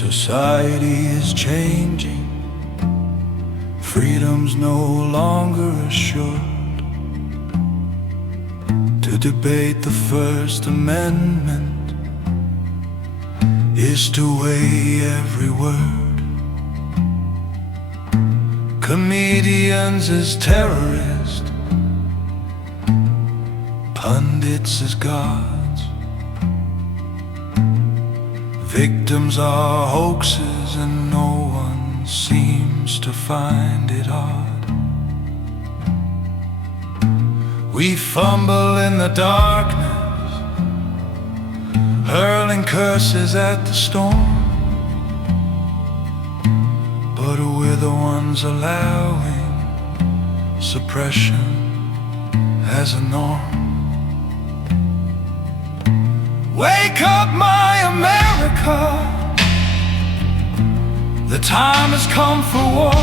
Society is changing, freedom's no longer assured. To debate the First Amendment is to weigh every word. Comedians as terrorists, pundits as gods. Victims are hoaxes and no one seems to find it odd. We fumble in the darkness, hurling curses at the storm, but we're the ones allowing suppression as a norm. Wake up, my America, the time has come for war.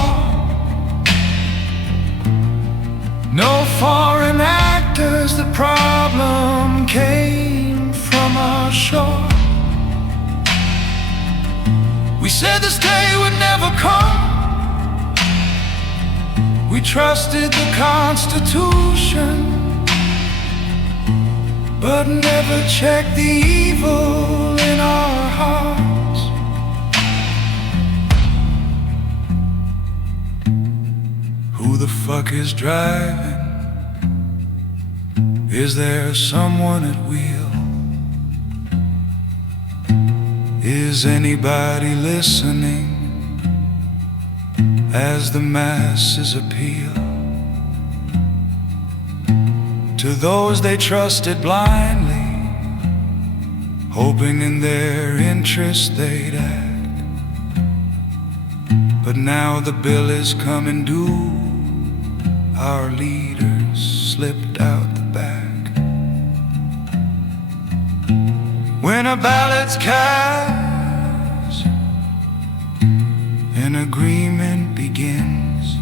No foreign actors, the problem came from our shore. We said this day would never come. We trusted the Constitution, but never checked the evil in our hearts. Who the fuck is driving? Is there someone at wheel? Is anybody listening as the masses appeal to those they trusted blindly, hoping in their interest they'd act? But now the bill is coming due, our leaders slipped out the back. When a ballot's cast, an agreement begins,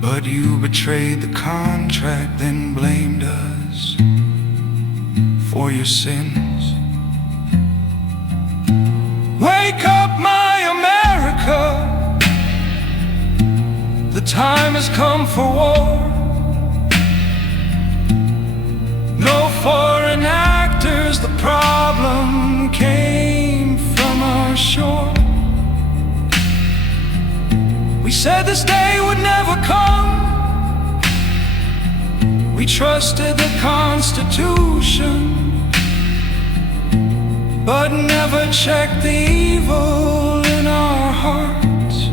but you betrayed the contract, then blamed us for your sins. Wake up, my America, the time has come for war. No foreign actors, the problem came from our shore. We said this day would never come. We trusted the Constitution, but never checked the evil in our hearts.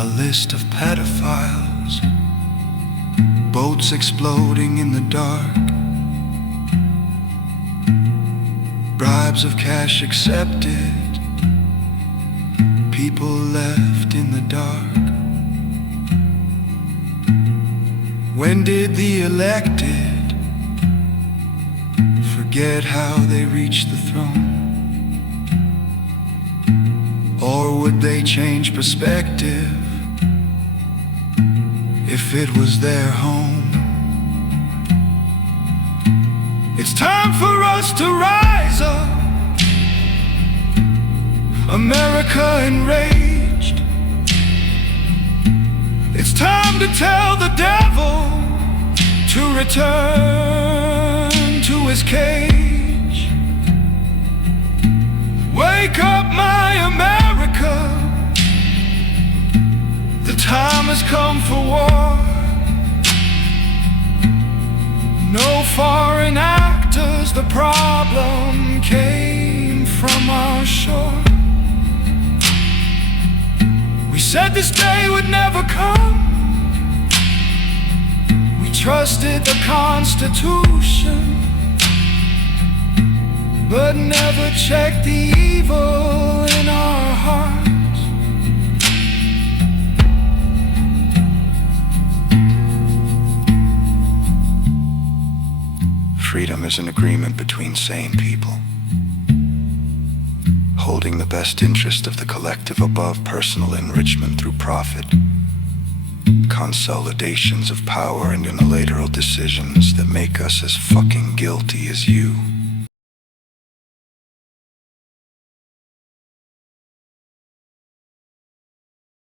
A list of pedophiles, boats exploding in the dark, bribes of cash accepted, people left in the dark. When did the elected forget how they reached the throne? Or would they change perspective if it was their home? It's time for us to rise up, America enraged. It's time to tell the devil to return to his cage. Wake up, my America, the time has come for war. No foreign actors, the problem came from our shore. We said this day would never come. We trusted the Constitution, but never checked the evil in our hearts. Freedom is an agreement between sane people, holding the best interest of the collective above personal enrichment through profit. consolidations of power and unilateral decisions that make us as fucking guilty as you.